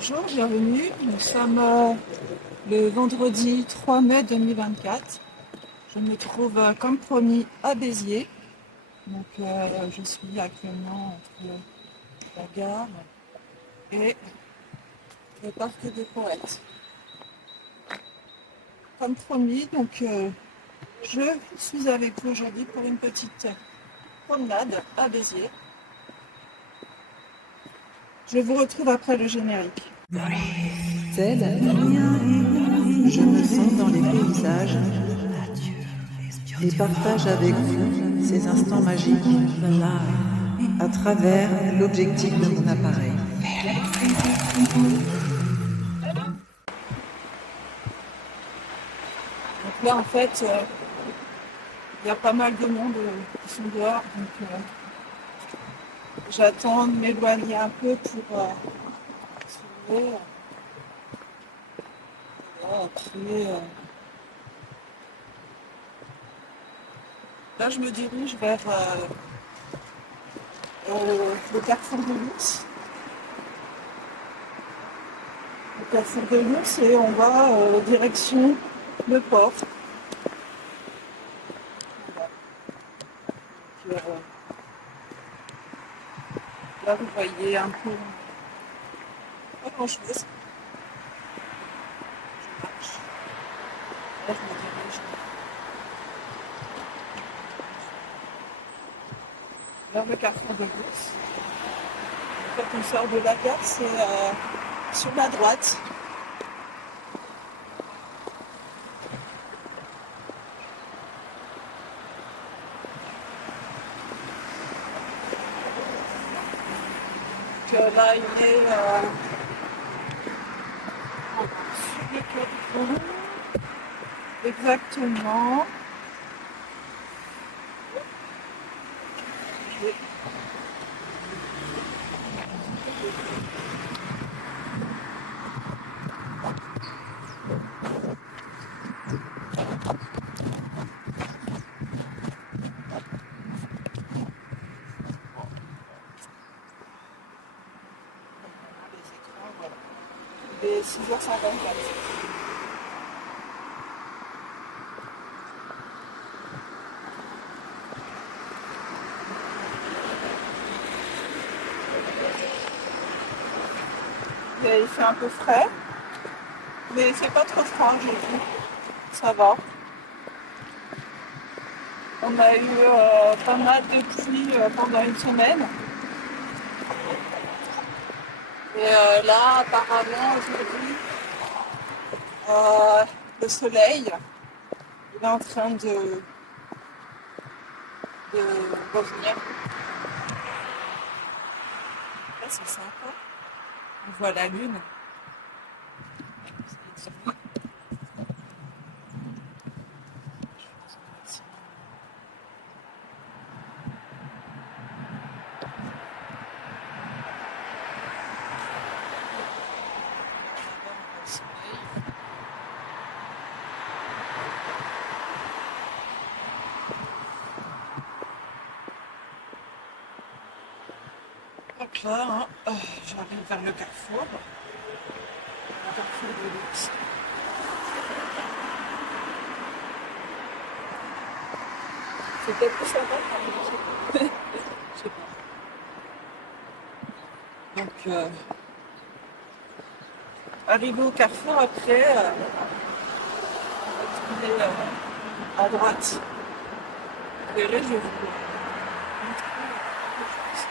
Bonjour, bienvenue. Nous sommes le vendredi 3 mai 2024. Je me trouve comme promis à Béziers. Donc je suis actuellement entre la gare et le parc des Poètes. Comme promis, je suis avec vous aujourd'hui pour une petite promenade à Béziers. Je vous retrouve après le générique. Tel, je me sens dans les paysages et partage avec vous ces instants magiques à travers l'objectif de mon appareil. Donc là en fait, il y a pas mal de monde qui sont dehors. J'attends de m'éloigner un peu pour trouver. Là, je me dirige vers le carrefour de l'Ours. Le carrefour de l'Ours et on va direction le port. Donc, là, vous voyez un peu pas grand chose. Je marche. Là, je me dirige vers le carrefour de l'Ours. Quand on sort de la gare, c'est sur la droite. Donc, là, il est sur le carrefour. Exactement. Il est 6h54. Il fait un peu frais, mais c'est pas trop froid, j'ai vu. Ça va. On a eu pas mal de pluie pendant une semaine. Et là, apparemment, aujourd'hui, le soleil il est en train de revenir. Là, c'est sympa. On voit la lune. Donc là, j'arrive vers le carrefour de l'Ours. C'est peut-être plus sympa quand même. Je sais pas. Donc, arrivé au carrefour, après, on va tourner à droite. Vous verrez, je vais vous montrer quelque chose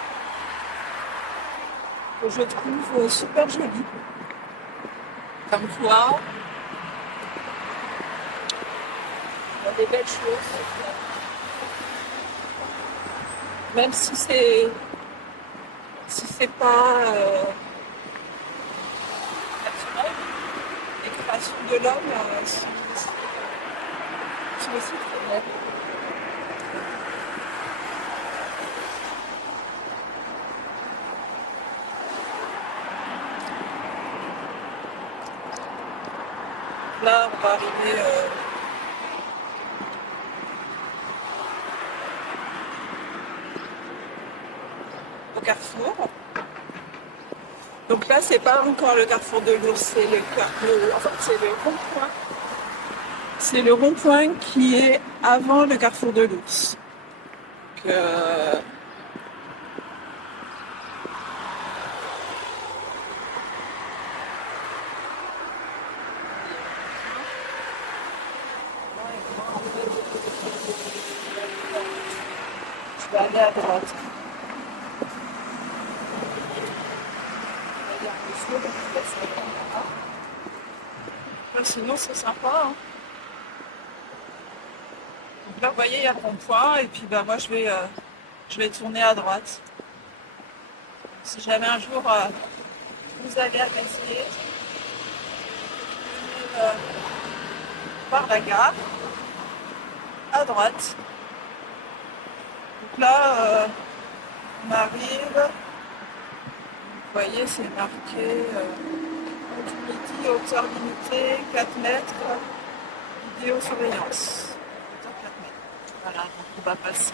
que je trouve super joli. Comme quoi, il y a des belles choses. Même si c'est pas naturel, les créations de l'homme sont aussi très belles. Là, on va arriver au carrefour. Donc là, c'est pas encore le carrefour de l'Ours, c'est enfin, c'est le rond-point. C'est le rond-point qui est avant le carrefour de l'Ours. Donc, je vais aller à droite. Il y a un monsieur, donc je laisse la caméra. Enfin, sinon, c'est sympa. Hein. Donc là, vous voyez, il y a le rond-point, et puis bah, moi, je vais tourner à droite. Si jamais un jour vous allez à Béziers, par la gare, à droite. Donc là, on arrive, vous voyez, c'est marqué midi, hauteur limitée, 4 mètres, vidéosurveillance. Hauteur 4 mètres. Voilà, donc on va passer,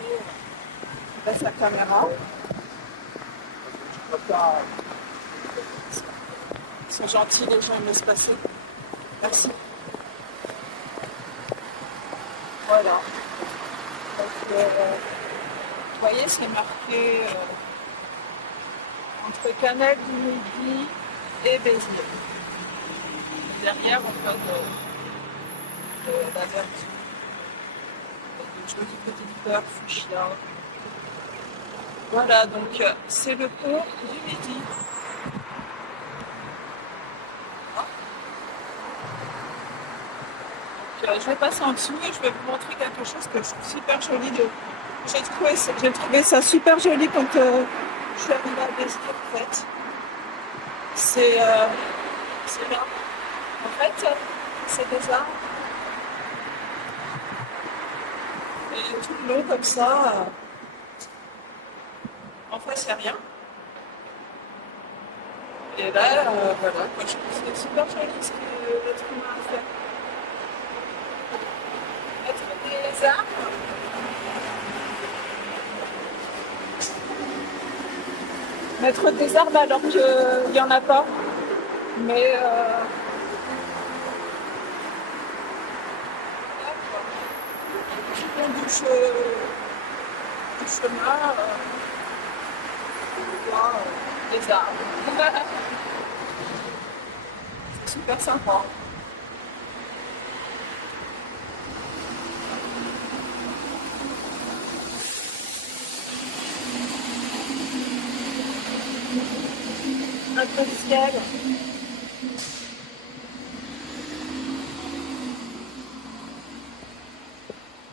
on laisse la caméra. Ils sont gentils, les gens, ils me laissent passer. Merci. Voilà. Donc, vous voyez, c'est marqué entre Canal du Midi et Béziers. Derrière, on voit de la verdure. Une jolie petite fleur fuchsia. Voilà, donc c'est le pont du Midi. Je vais passer en dessous et je vais vous montrer quelque chose que je trouve super joli. J'ai trouvé ça super joli quand je suis arrivée à Béziers, en fait. C'est là. En fait, c'est des arbres. Et tout le long comme ça, en face, il n'y a rien. Et là, voilà, moi, je trouve que c'est super joli ce que l'être humain a fait. Mettre des arbres. Mettre des arbres alors qu'il n'y en a pas. Mais tout le long du chemin, on voit des arbres. C'est super sympa. Un peu de ciel.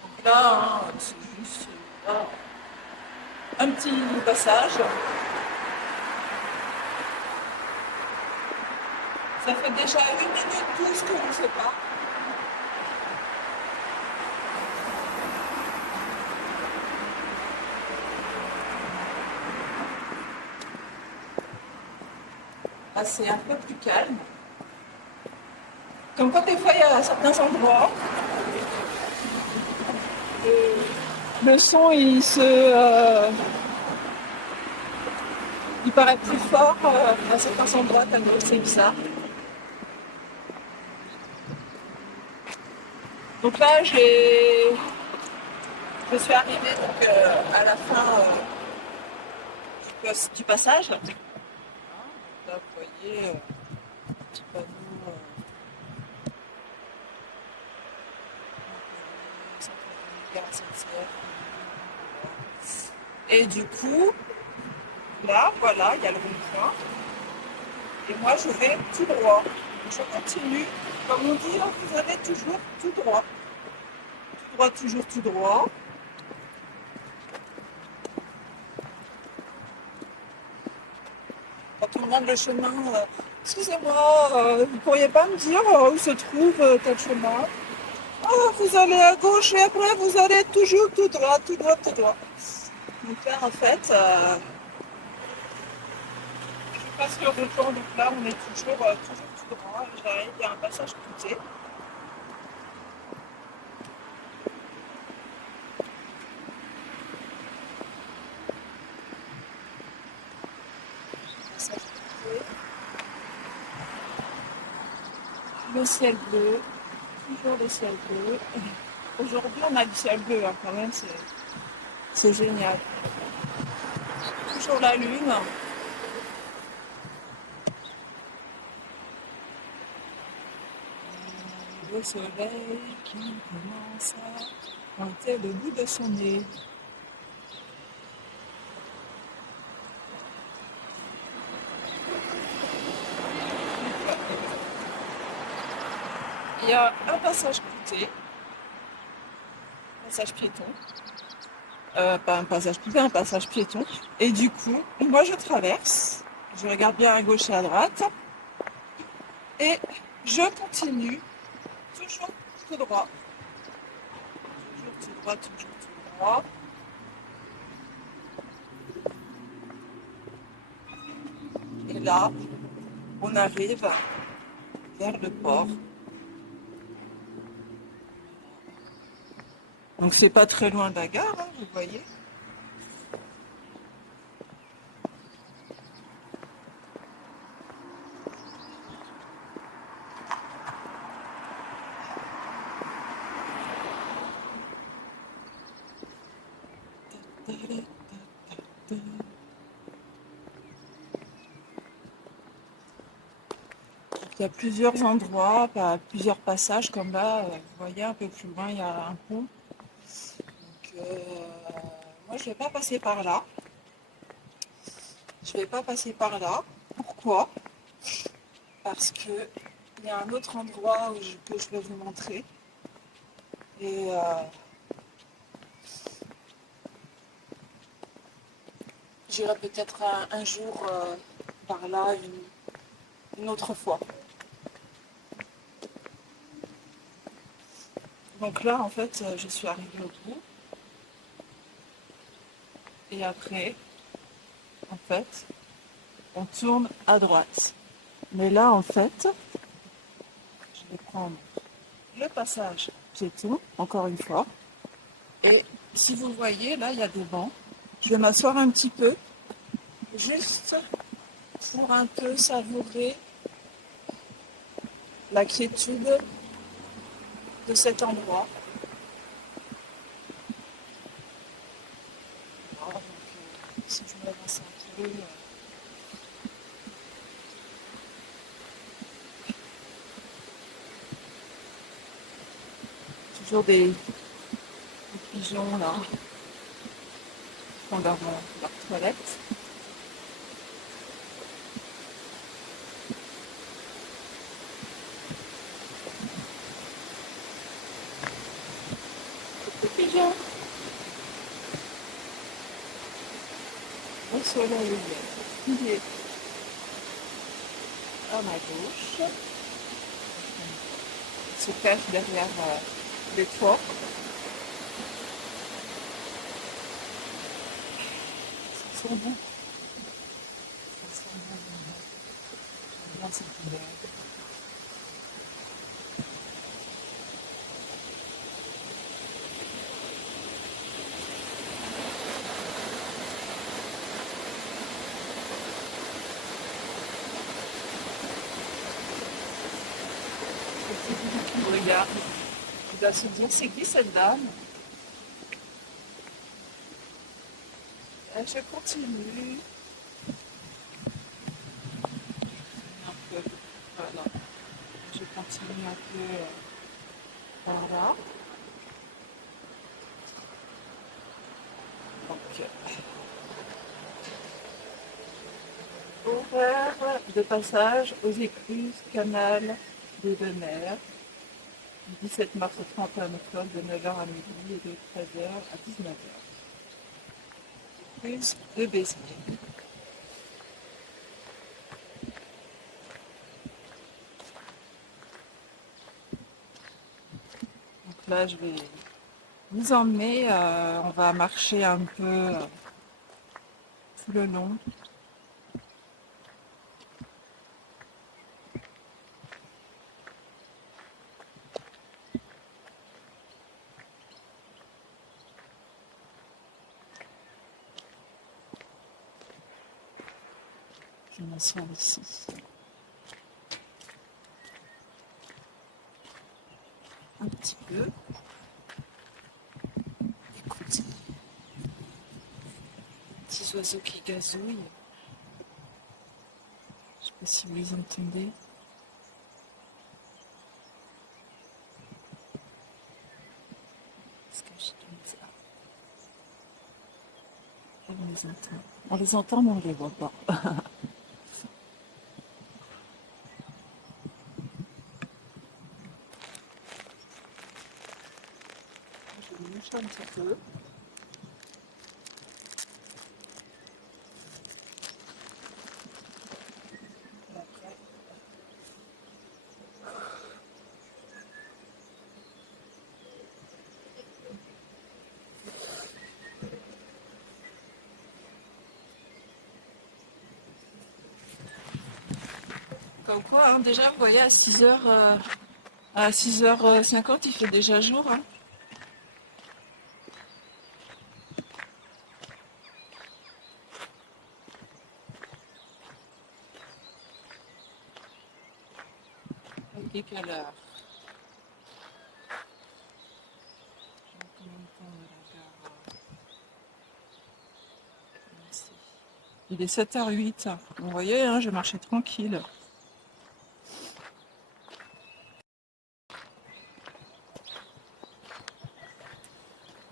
Donc là, hein, c'est juste un petit passage. Ça fait déjà 1 minute 12 qu'on ne sait pas. Là, c'est un peu plus calme. Comme quoi, des fois, il y a certains endroits, le son, il paraît plus fort à certains endroits, tellement c'est bizarre. Donc là, je suis arrivée donc, à la fin du passage. Là, vous voyez, un petit panneau. Et du coup, là, voilà, il y a le rond-point. Et moi, je vais tout droit. Je continue. Comme on dit, vous allez toujours tout droit. Tout droit, toujours tout droit. Quand on demande le chemin, excusez-moi, vous pourriez pas me dire où se trouve tel chemin? Ah, vous allez à gauche et après vous allez toujours tout droit, tout droit, tout droit. Donc là, en fait, je passe le rond-point, donc là, on est toujours tout droit. J'arrive, il y a un passage clouté. Passage clouté. Le ciel bleu, toujours le ciel bleu. Aujourd'hui, on a du ciel bleu, hein, quand même, c'est génial. Toujours la lune. Le soleil qui commence à pointer le bout de son nez. Il y a un passage clouté, un passage piéton. Pas un passage clouté, un passage piéton. Et du coup, moi je traverse, je regarde bien à gauche et à droite, et je continue toujours tout droit. Toujours tout droit, toujours tout droit. Et là, on arrive vers le port. Donc c'est pas très loin de la gare, hein, vous voyez. Il y a plusieurs endroits, plusieurs passages, comme là, vous voyez un peu plus loin, il y a un pont. Donc, moi, je vais pas passer par là. Je vais pas passer par là. Pourquoi? Parce que il y a un autre endroit que je vais vous montrer. Et j'irai peut-être un jour par là une autre fois. Donc là, en fait, je suis arrivée au bout. Et après, en fait, on tourne à droite. Mais là, en fait, je vais prendre le passage piéton, encore une fois. Et si vous voyez, là, il y a des bancs. Je vais m'asseoir un petit peu, juste pour un peu savourer la quiétude de cet endroit. Voilà, donc, si je m'avance un peu, toujours des pigeons là, qui font leur toilette. Des pigeons. Le soleil il est à ma gauche. Il se cache derrière les toits. Ça sent bon. Ça sent bon. J'aime bien cette couleur. Regarde, il doit se dire c'est qui cette dame? Et je continue un peu, voilà, je continue un peu par là. Donc, horaire de passage aux écluses canal des deux mers du 17 mars au 31 octobre de 9h à midi et de 13h à 19h. Écluses de Béziers. Donc là, je vais vous emmener, on va marcher un peu tout le long. Je m'assois ici. un petit peu. Écoutez, petits oiseaux qui gazouillent. Je sais pas si vous les entendez. Est-ce que je tourne ça? On les entend. On les entend, mais on les voit pas. Je me mouche un petit peu. Et après, comme quoi, hein, déjà, vous voyez, à 6h50, il fait déjà jour. Hein. Ok, quelle heure? Combien de temps à la gare, ici. Il est 7h08. Vous voyez, hein, je marchais tranquille.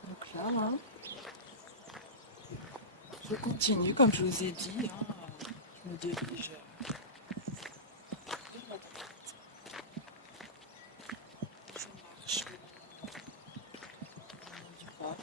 Donc là, hein, je continue, comme je vous ai dit. Hein, je me dirige vers la droite. Je marche le long du pas.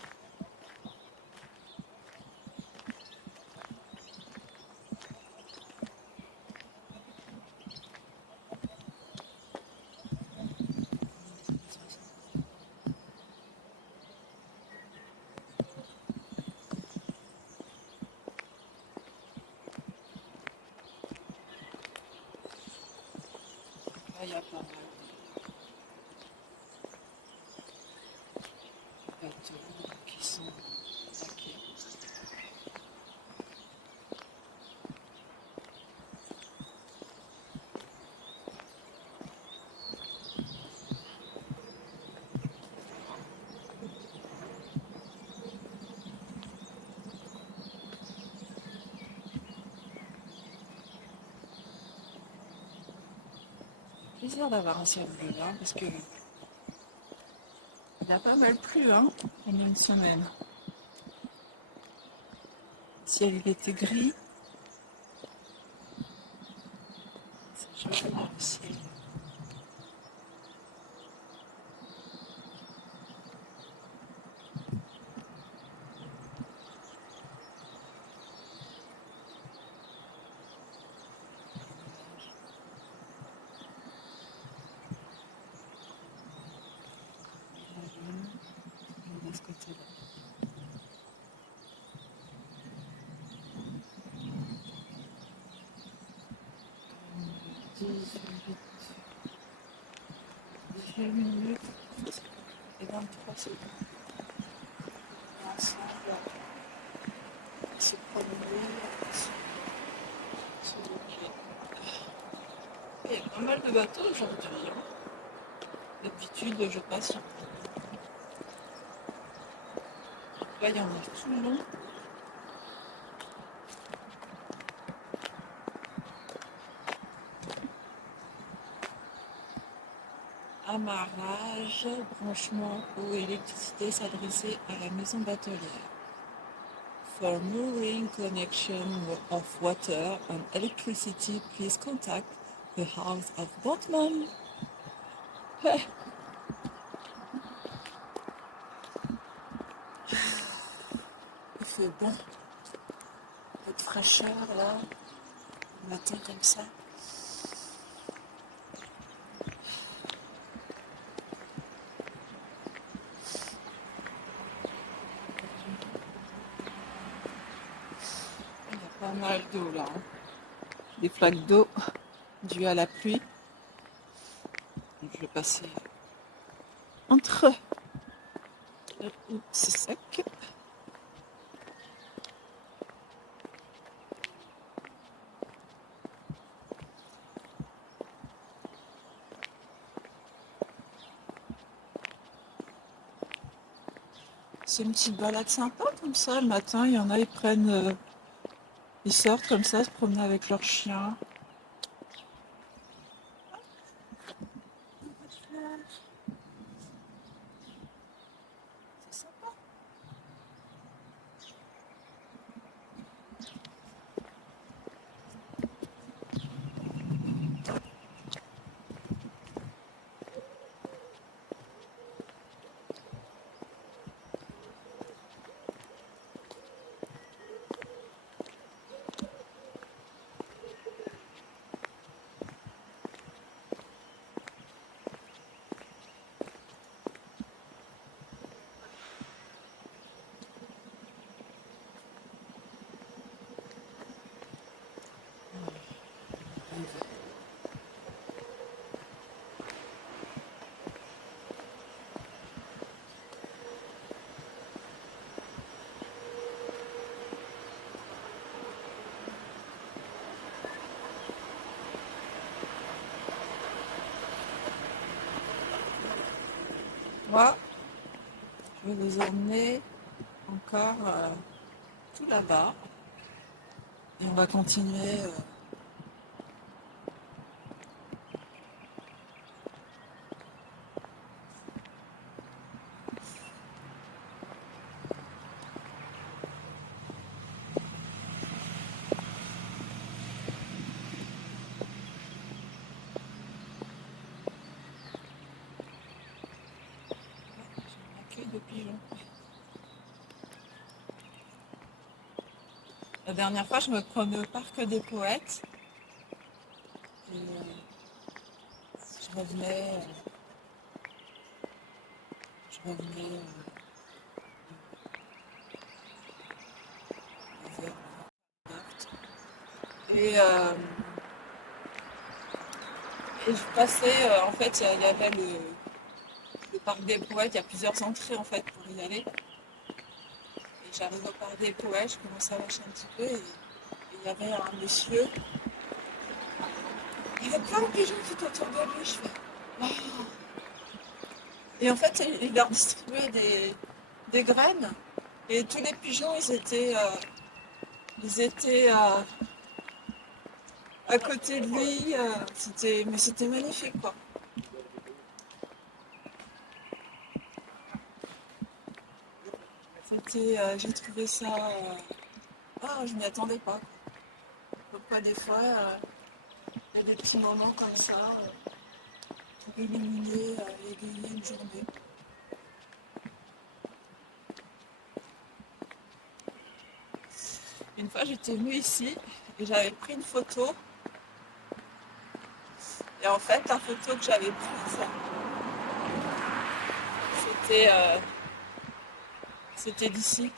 Là, il y a pas mal de bateaux qui sont attaqués. Plaisir d'avoir un ciel bleu là, parce que il a pas mal plu hein, pendant une semaine. Le ciel il était gris, c'est joli là, le ciel. La lune, de ce côté-là. 18 minutes et 23 secondes. Ensemble, se promener sur le quai. Il y a pas mal de bateaux aujourd'hui. Hein. D'habitude, je passe sur. Là, il y en a tout le long. Amarrage, branchement eau et électricité s'adresser à la maison batelière. For mooring connection of water and electricity, please contact the House of Boatman. Il fait bon, un peu de fraîcheur là, le matin comme ça. Il y a pas mal d'eau là. Hein. Des flaques d'eau dues à la pluie. Donc, je vais passer entre. C'est sec. c'est une petite balade sympa comme ça. Le matin, il y en a, ils prennent, ils sortent comme ça, se promener avec leurs chiens. C'est sympa. Moi, je vais vous emmener encore tout là-bas. Et on va continuer. J'ai un accueil de pigeons. La dernière fois, je me promenais au parc des poètes. Et je revenais. Je revenais. Vers Nantes. Et je passais. En fait, il y avait le parc des poètes. Il y a plusieurs entrées en fait pour y aller. Et j'arrive au parc des poètes. Je commence à lâcher un petit peu. Et il y avait un monsieur. Il y avait plein de pigeons tout autour de lui. Je fais, waouh. Et en fait, il leur distribuait des graines. Et tous les pigeons, ils étaient à côté de lui. Mais c'était magnifique, quoi. J'ai trouvé ça. Je m'y attendais pas. Pourquoi des fois, il y a des petits moments comme ça pour illuminer, égayer une journée. Une fois, j'étais venue ici et j'avais pris une photo. Et en fait, la photo que j'avais prise, c'était c'était d'ici.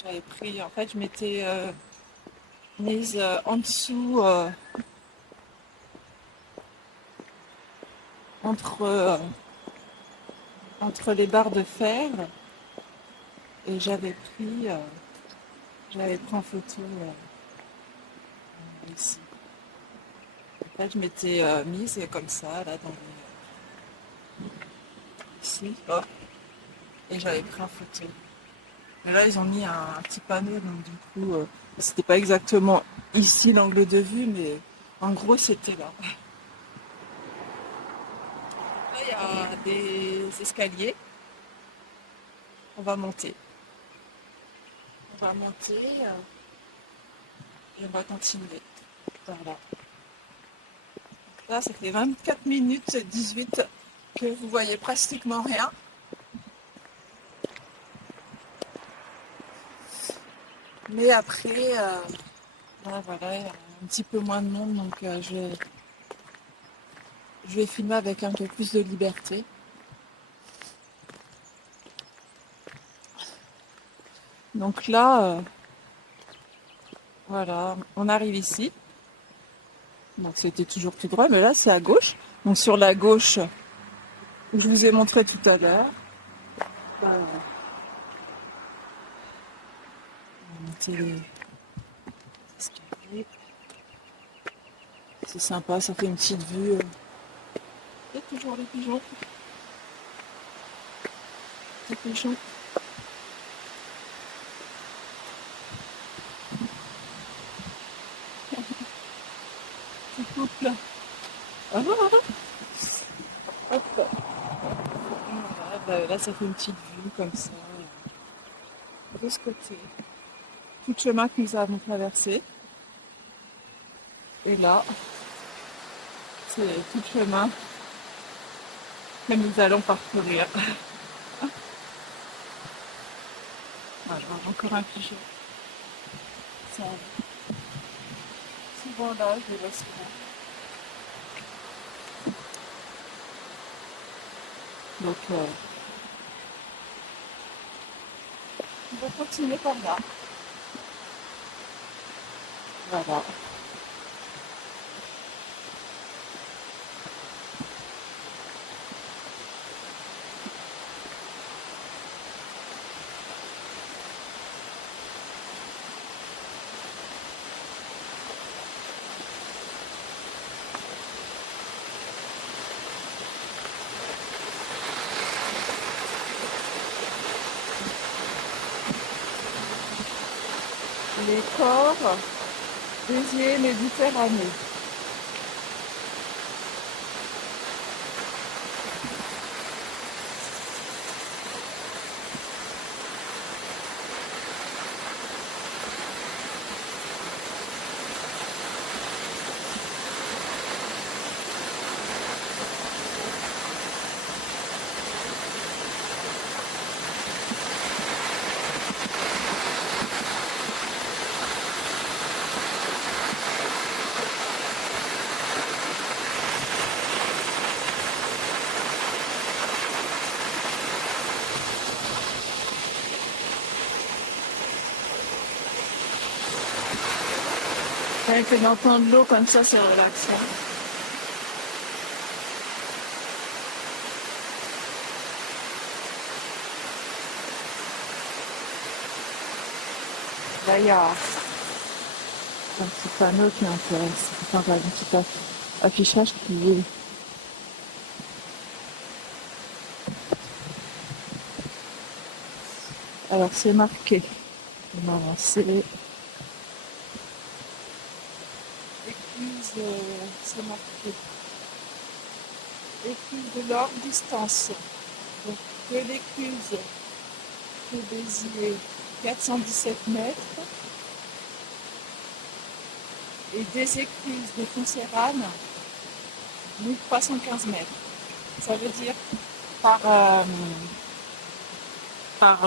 J'avais pris, en fait, je m'étais mise en dessous, entre, entre les barres de fer, et j'avais pris en photo ici. En fait, je m'étais mise comme ça, là, ici, hop, et j'avais pris en photo. Mais là, ils ont mis un petit panneau, donc du coup, c'était pas exactement ici l'angle de vue, mais en gros, c'était là. Là, il y a des escaliers. On va monter. On va monter et on va continuer par là. Là, ça fait 24 minutes 18 que vous voyez pratiquement rien. Mais après, là, voilà, il y a un petit peu moins de monde, donc je vais filmer avec un peu plus de liberté. Donc là, voilà, on arrive ici. Donc c'était toujours tout droit, mais là c'est à gauche. Donc sur la gauche, où je vous ai montré tout à l'heure. Voilà. On va monter les escaliers. C'est sympa, ça fait une petite vue. Il y a toujours les pigeons. Les pigeons. C'est couple. Ah, hop. Voilà, bah, là, ça fait une petite vue comme ça. De ce côté. Tout le chemin que nous avons traversé. Et là, c'est tout le chemin que nous allons parcourir. Voilà, encore un pigeon. Ça, souvent là, je le vois souvent. Donc, on va continuer par là. Voilà. Les corps Béziers Méditerranée. Rien que d'entendre l'eau comme ça, c'est relaxant. Là, il y a un petit panneau qui est intéressant. Enfin, un petit affichage qui est... Alors, c'est marqué. On va avancer. Écluse, c'est marqué. Écluse de longue distance. Donc, de l'écluse de Béziers, 417 mètres. Et des écluses de Foncérane, 1315 mètres. Ça veut dire par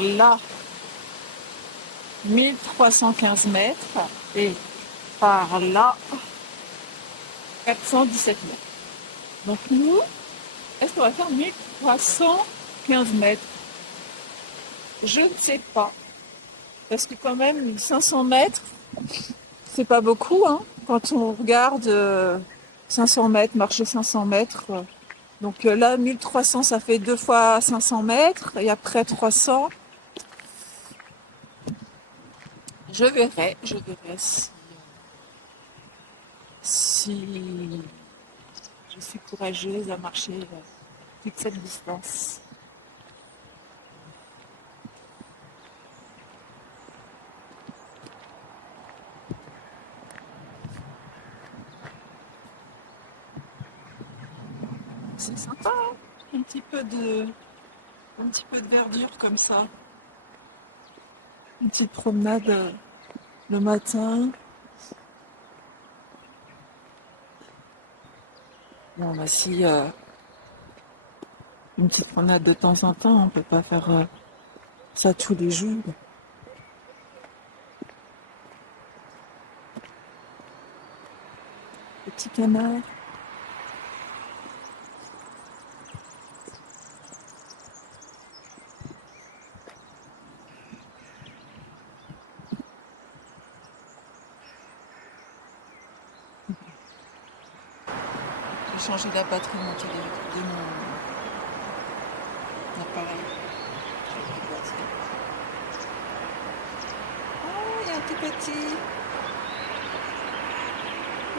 là 1315 mètres et par là 417 mètres. Donc nous, est-ce qu'on va faire 1315 mètres? Je ne sais pas. Parce que quand même 500 mètres, c'est pas beaucoup, hein, quand on regarde 500 mètres, marcher 500 mètres. Donc là, 1300, ça fait 2 fois 500 mètres, et après 300. Je verrai si je suis courageuse à marcher toute cette distance. C'est sympa, hein, un petit peu de verdure comme ça. Une petite promenade le matin. Bon, bah si une petite promenade de temps en temps, on peut pas faire ça tous les jours. Petit canard. J'ai changé la batterie de mon appareil. Oh, il y a un tout petit.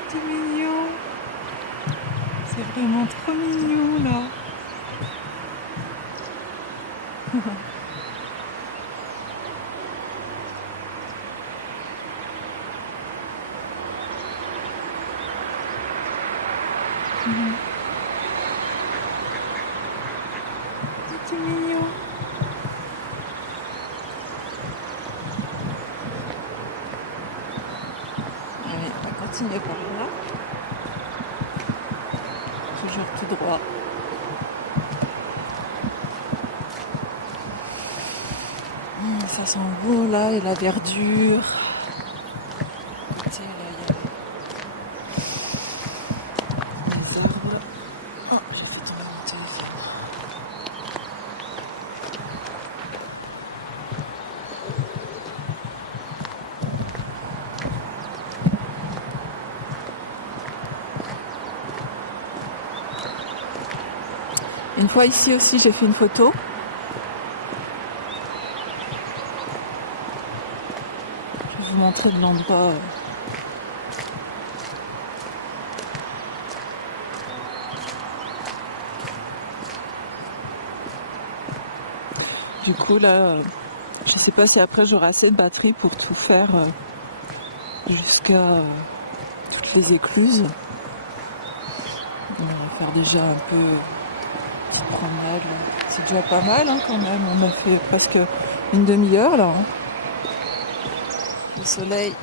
Tout mignon. C'est vraiment trop mignon là. C'est mignon. Allez, on va continuer par là. Toujours tout droit. Ça sent beau là, et la verdure. Tiens, là, il y a les arbres. Oh, j'ai fait tomber mon téléphone. Une fois ici aussi, j'ai fait une photo. Je vais vous montrer de l'endroit. Du coup là, je sais pas si après j'aurai assez de batterie pour tout faire jusqu'à toutes les écluses. On va faire déjà un peu petite promenade là. C'est déjà pas mal hein, quand même. On a fait presque une demi-heure là. Hein. Le soleil.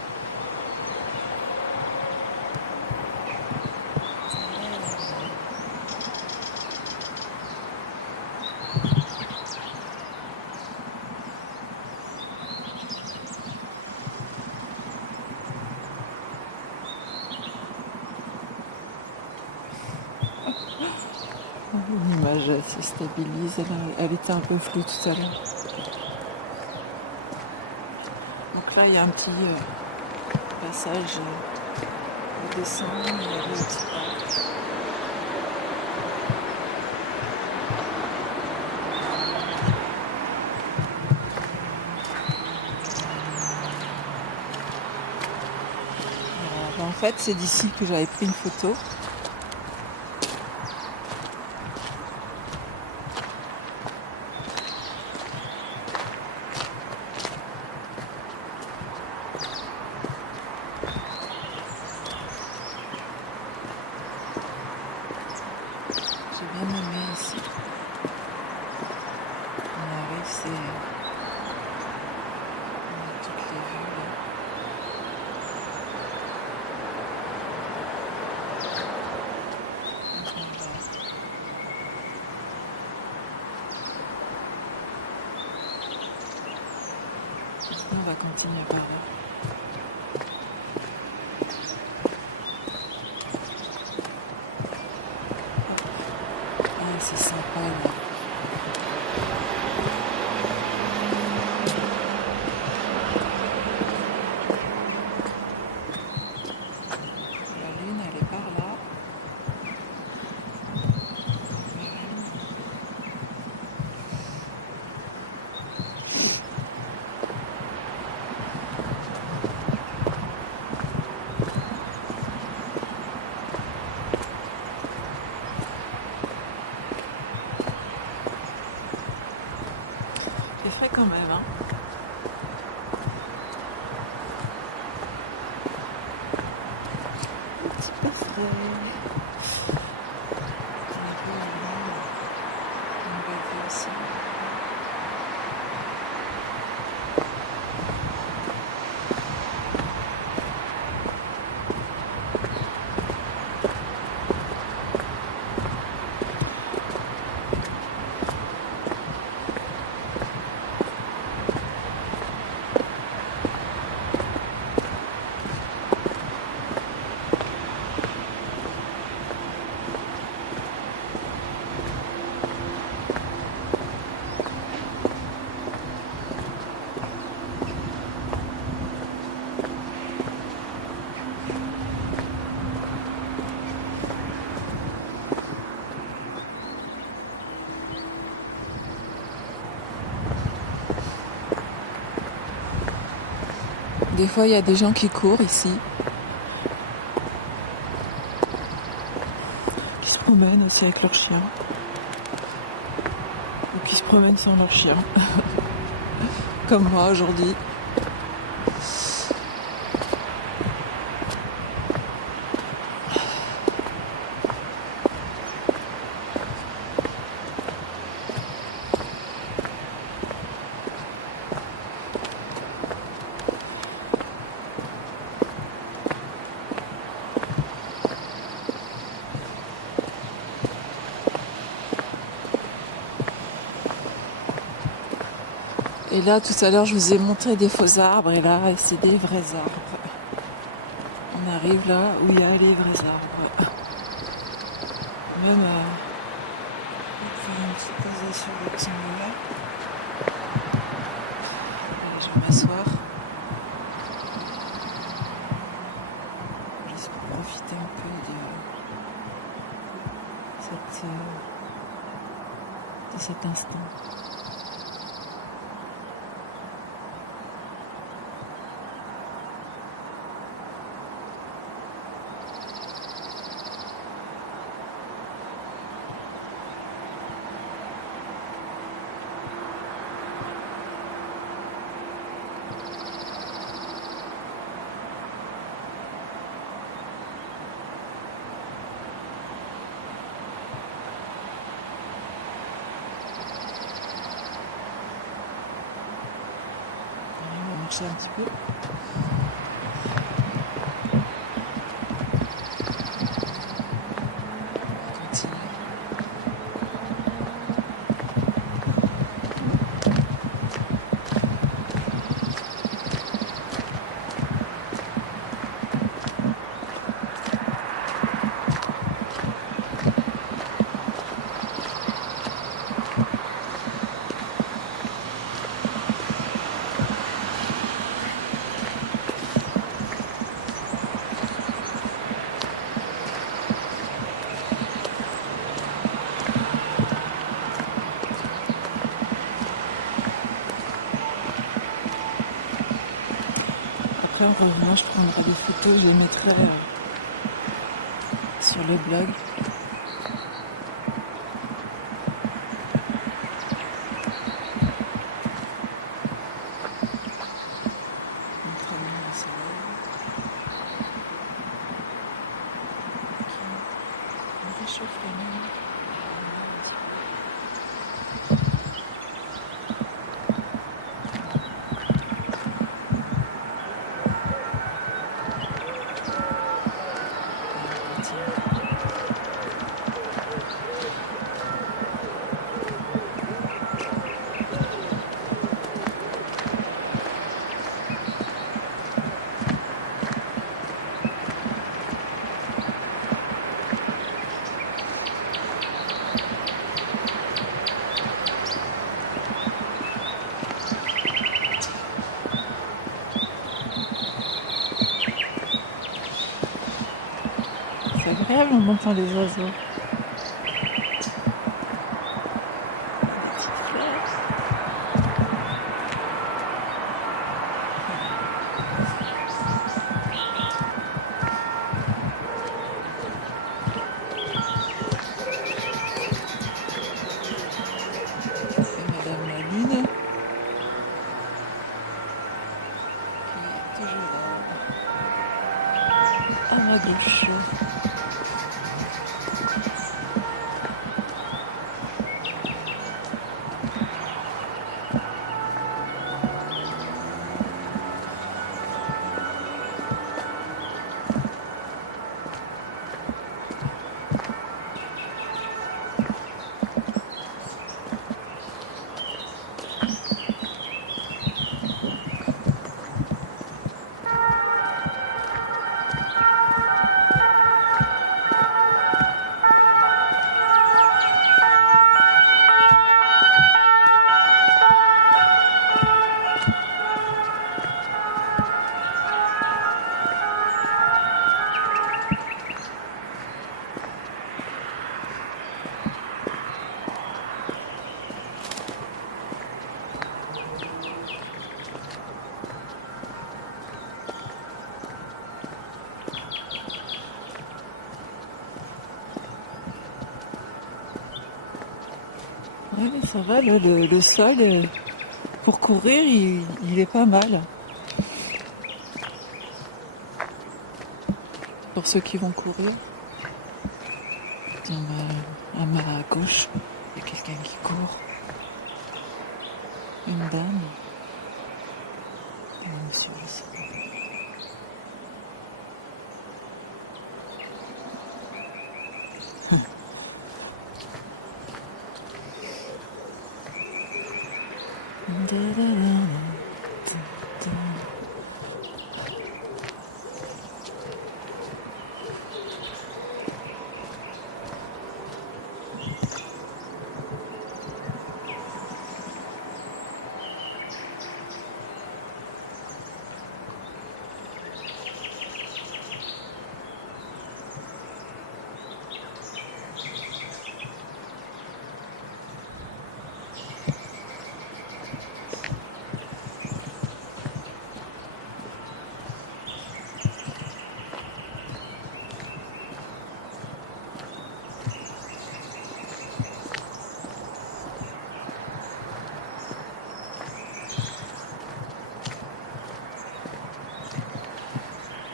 L'image se stabilise, elle était un peu floue tout à l'heure. Donc là il y a un petit passage à descendre, il y a le petit parc. En fait c'est d'ici que j'avais pris une photo. J'ai bien aimé ici. On arrive, c'est... On a toutes les vues là. On va continuer par là. Ah, c'est sympa là. La lune, elle est par là. C'est frais quand même, hein. Le petit pastel. On va voir aussi. Des fois, il y a des gens qui courent ici, qui se promènent aussi avec leurs chiens. Ou qui se promènent sans leurs chiens. Comme moi aujourd'hui. Et là, tout à l'heure, je vous ai montré des faux arbres, et là, c'est des vrais arbres. On arrive là où il y a les vrais arbres. Même, on va faire une petite pause sur le petit mur. Je vais m'asseoir. Juste pour profiter un peu de cet instant. On va marcher un petit peu. On continue. Après, en revenant, je prendrai des photos, je les mettrai sur le blog. Montrez-moi le soleil. On réchauffe la nuit. C'est agréable, on entend les oiseaux. Et Madame la Lune, qui est toujours là, à ma gauche. Ça va, le sol, pour courir, il est pas mal. Pour ceux qui vont courir. Tiens, à ma gauche, il y a quelqu'un qui court. Une dame. Et un monsieur aussi.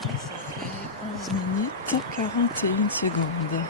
Ça fait 11 minutes 41 secondes.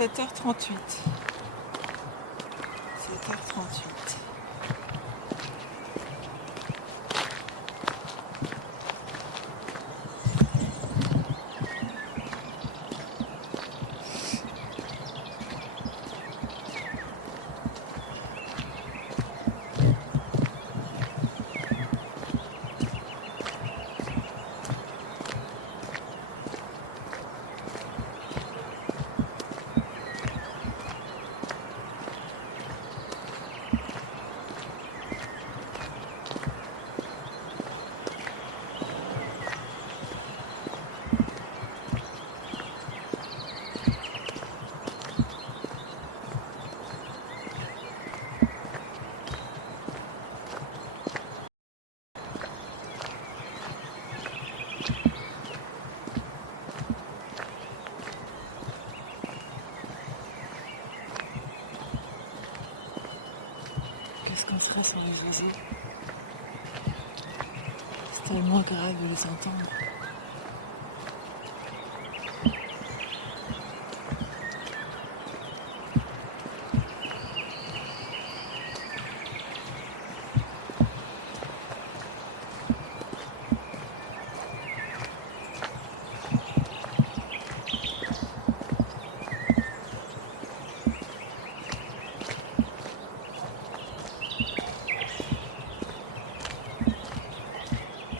7h38. 7h38. Qu'est-ce qu'on serait sans les oiseaux? C'est tellement grave de les entendre.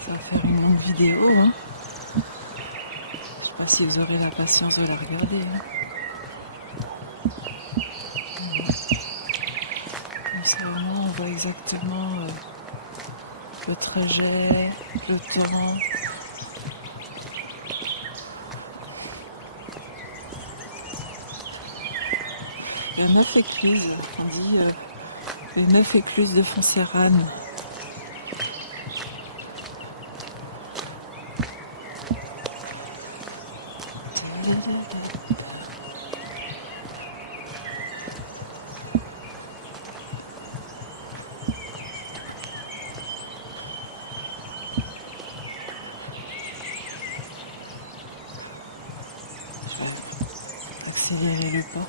Ça va faire une longue vidéo, hein. Je sais pas si vous aurez la patience de la regarder, hein. Comme ça, au moins, on voit exactement le trajet, le temps. Le 9 écluse, on dit le 9 écluse de Foncérane. Accélérer le pas.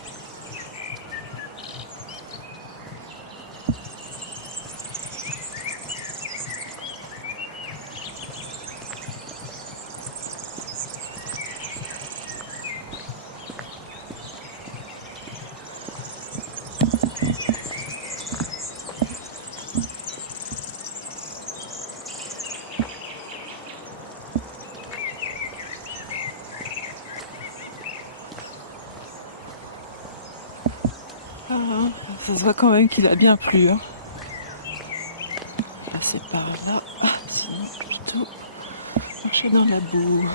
Ah, ça se voit quand même qu'il a bien plu, hein. Passer par là, sinon plutôt marcher dans la boue.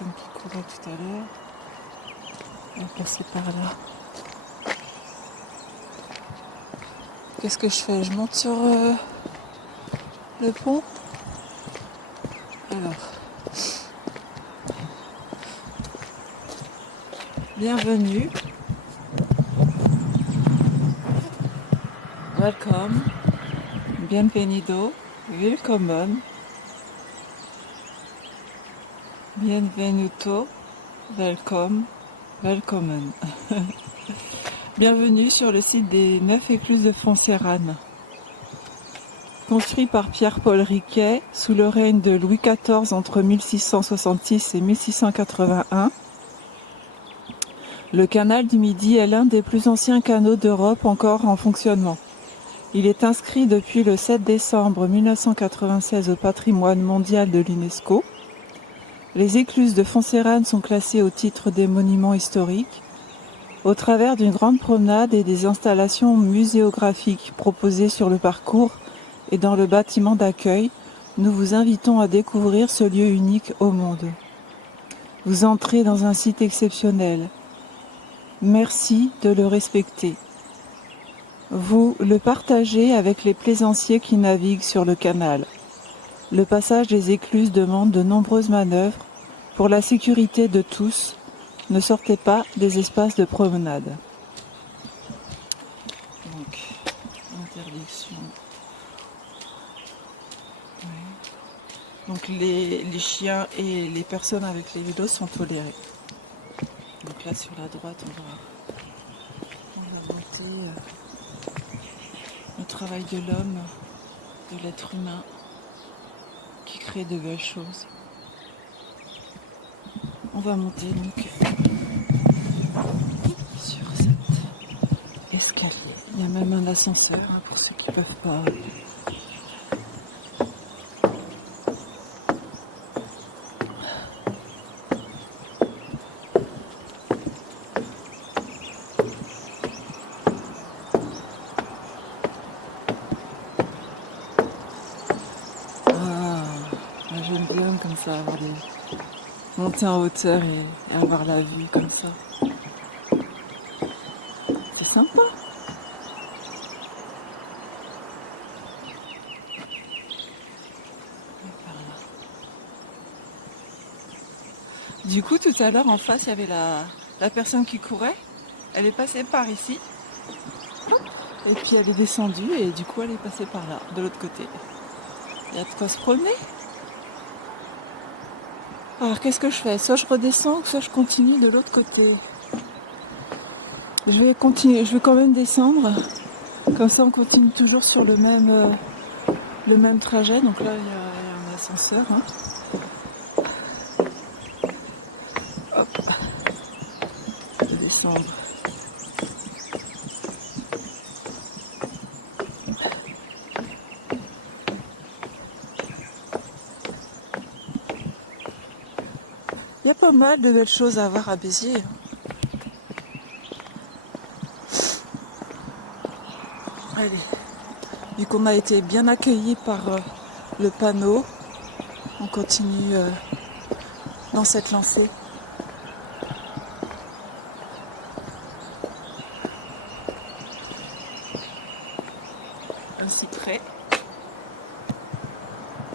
personne qui courait tout à l'heure. On va passer par là. Qu'est-ce que je fais? Je monte sur le pont. Alors, bienvenue. Welcome. Bienvenido. Willkommen. Bienvenuto. Welcome. Willkommen. Bienvenue sur le site des 9 écluses de Foncéranes. Construit par Pierre-Paul Riquet sous le règne de Louis XIV entre 1666 et 1681, le canal du Midi est l'un des plus anciens canaux d'Europe encore en fonctionnement. Il est inscrit depuis le 7 décembre 1996 au patrimoine mondial de l'UNESCO. Les écluses de Foncéranes sont classées au titre des monuments historiques, au travers d'une grande promenade et des installations muséographiques proposées sur le parcours et dans le bâtiment d'accueil. Nous vous invitons à découvrir ce lieu unique au monde. Vous entrez dans un site exceptionnel. Merci de le respecter. Vous le partagez avec les plaisanciers qui naviguent sur le canal. Le passage des écluses demande de nombreuses manœuvres. Pour la sécurité de tous, ne sortez pas des espaces de promenade. Donc, interdiction. Ouais. Donc les chiens et les personnes avec les vélos sont tolérés. Donc là sur la droite, on va monter le travail de l'homme, de l'être humain, qui crée de belles choses. On va monter donc sur cet escalier. Il y a même un ascenseur pour ceux qui ne peuvent pas. J'aime bien comme ça avoir monter en hauteur et avoir la vue comme ça. C'est sympa. Du coup, tout à l'heure, en face, il y avait la personne qui courait. Elle est passée par ici. Et puis elle est descendue et du coup, elle est passée par là, de l'autre côté. Il y a de quoi se promener. Alors, qu'est-ce que je fais? Soit je redescends, soit je continue de l'autre côté. Je vais continuer, je vais quand même descendre. Comme ça, on continue toujours sur le même trajet. Donc là, il y a un ascenseur. Hop. Je vais descendre. Il y a pas mal de belles choses à voir à Béziers. Allez, vu qu'on a été bien accueillis par le panneau, on continue dans cette lancée. Un cyprès.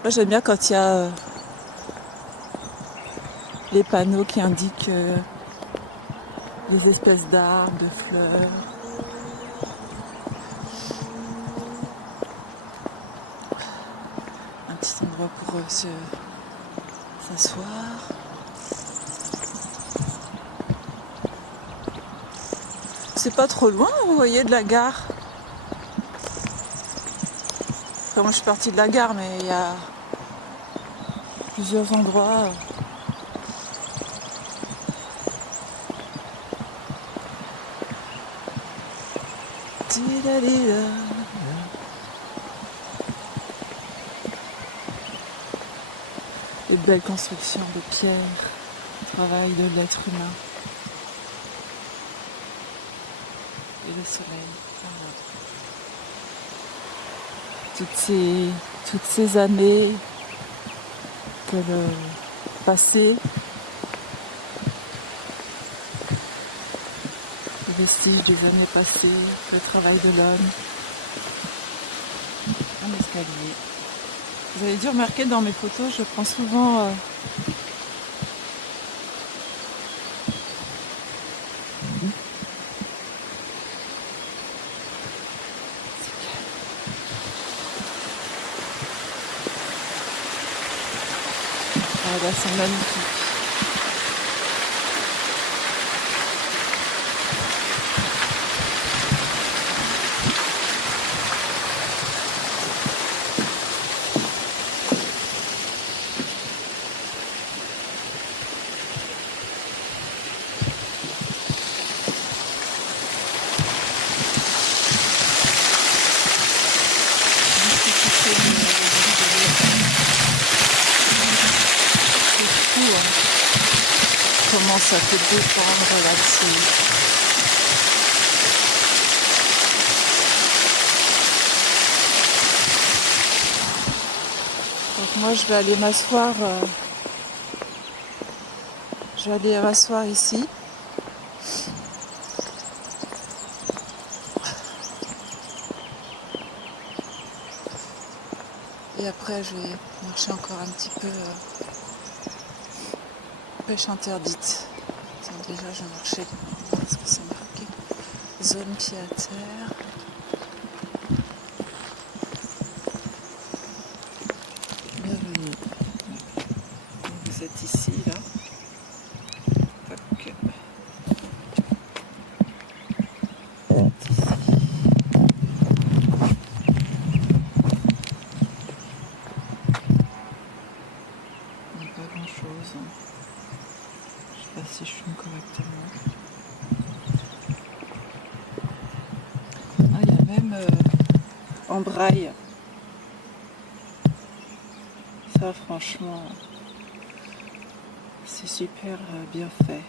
Moi j'aime bien quand il y a les panneaux qui indiquent les espèces d'arbres, de fleurs. Un petit endroit pour s'asseoir. C'est pas trop loin, vous voyez, de la gare. Enfin, moi je suis partie de la gare, mais il y a plusieurs endroits. Les belles constructions de pierre, le travail de l'être humain. Et le soleil. Voilà. Toutes ces années que le passé vestiges des années passées, le travail de l'homme. Un escalier. Vous avez dû remarquer dans mes photos, je prends souvent ah là, c'est magnifique. C'est fou, hein, comment ça peut dépendre là-dessus. Donc moi je vais aller m'asseoir ici. Et après je vais marcher encore un petit peu pêche interdite. Tiens, déjà je vais marcher. Est-ce que c'est marqué? Zone pied à terre. Bienvenue. Vous êtes ici là. Tac. Il n'y a pas grand chose. Je sais pas si je filme correctement. Ah, il y a même en braille. Ça franchement, c'est super bien fait.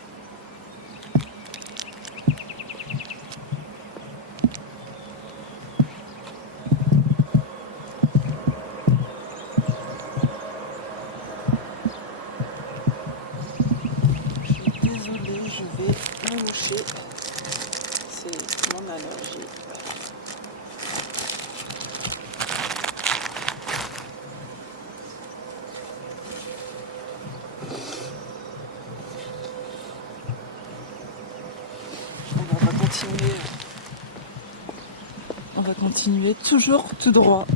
Je suis désolée, je vais me moucher. C'est mon allergie. On va continuer toujours tout droit.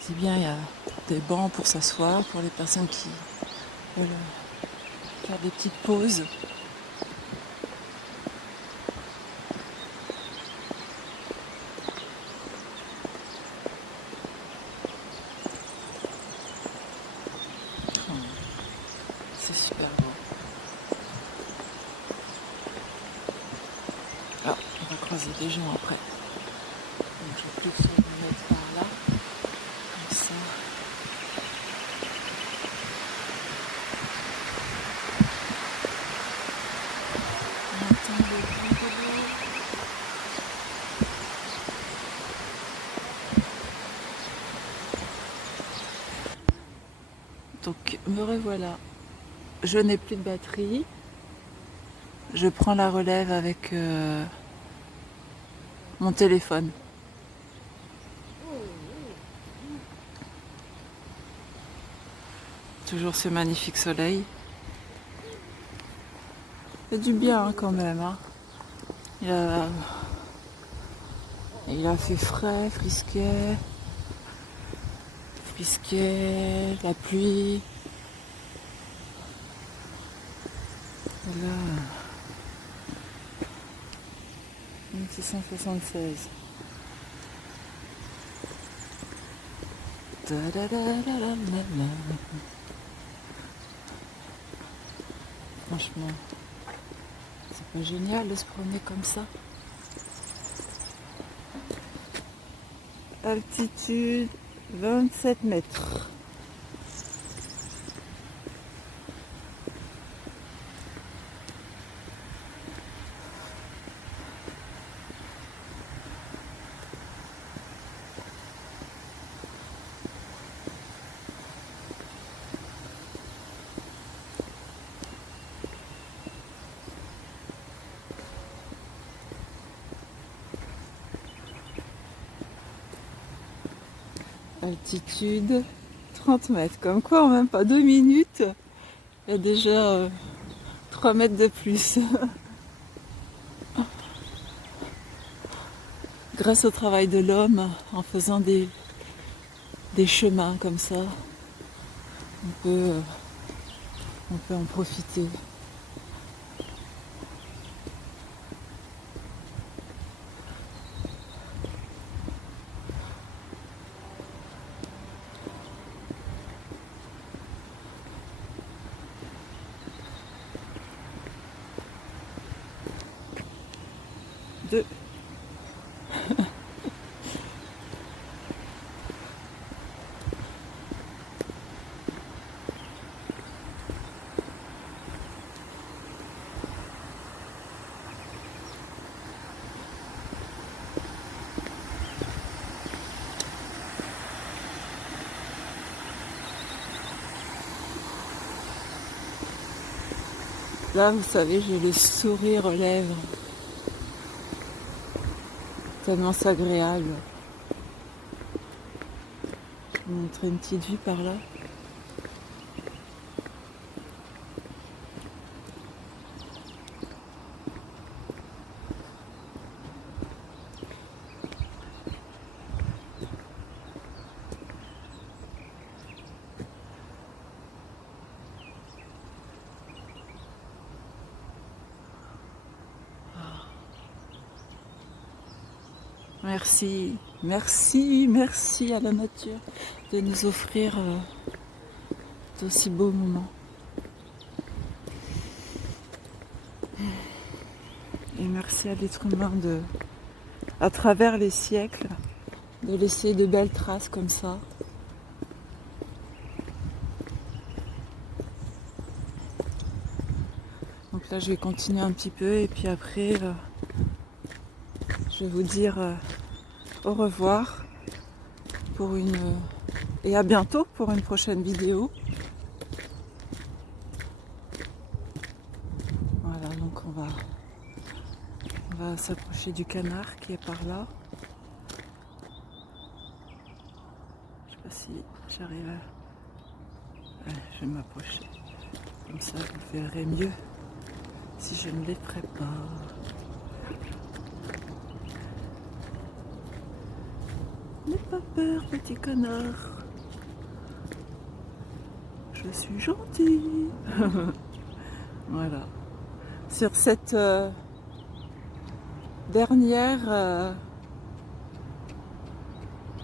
C'est bien, il y a des bancs pour s'asseoir, pour les personnes qui veulent faire des petites pauses. C'est super beau. Ah, on va croiser des gens après. Donc je vais plus me mettre par là. Comme ça. On entend le bruit de l'eau. Donc me revoilà. Je n'ai plus de batterie. Je prends la relève avec mon téléphone. Toujours ce magnifique soleil. C'est du bien hein, quand même. Hein. Il a fait frais, frisquet, la pluie. Voilà. 1676. Franchement, c'est pas génial de se promener comme ça. Altitude 27 mètres. Altitude 30 mètres. Comme quoi, en même pas 2 minutes, il y a déjà 3 mètres de plus. Grâce au travail de l'homme, en faisant des chemins comme ça, on peut en profiter. Deux. Là, vous savez, j'ai le sourire aux lèvres. Tellement c'est agréable. Je vais vous montrer une petite vue par là. Merci, merci, merci à la nature de nous offrir d'aussi beaux moments. Et merci à l'être humain à travers les siècles, de laisser de belles traces comme ça. Donc là, je vais continuer un petit peu et puis après, je vais vous dire au revoir et à bientôt pour une prochaine vidéo. Voilà, donc on va s'approcher du canard qui est par là. Je sais pas si j'arrive à... Ouais, je vais m'approcher. Comme ça, vous verrez mieux si je ne les prépare. N'aie pas peur, petit canard. Je suis gentil. Voilà. Sur cette dernière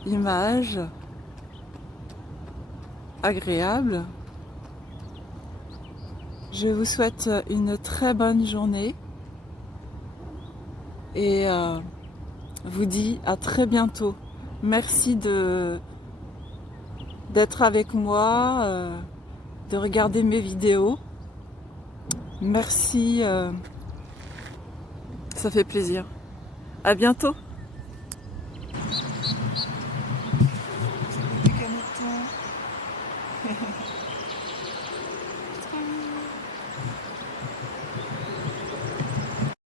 image agréable, je vous souhaite une très bonne journée et vous dis à très bientôt. Merci d'être avec moi, de regarder mes vidéos. Merci, ça fait plaisir. À bientôt.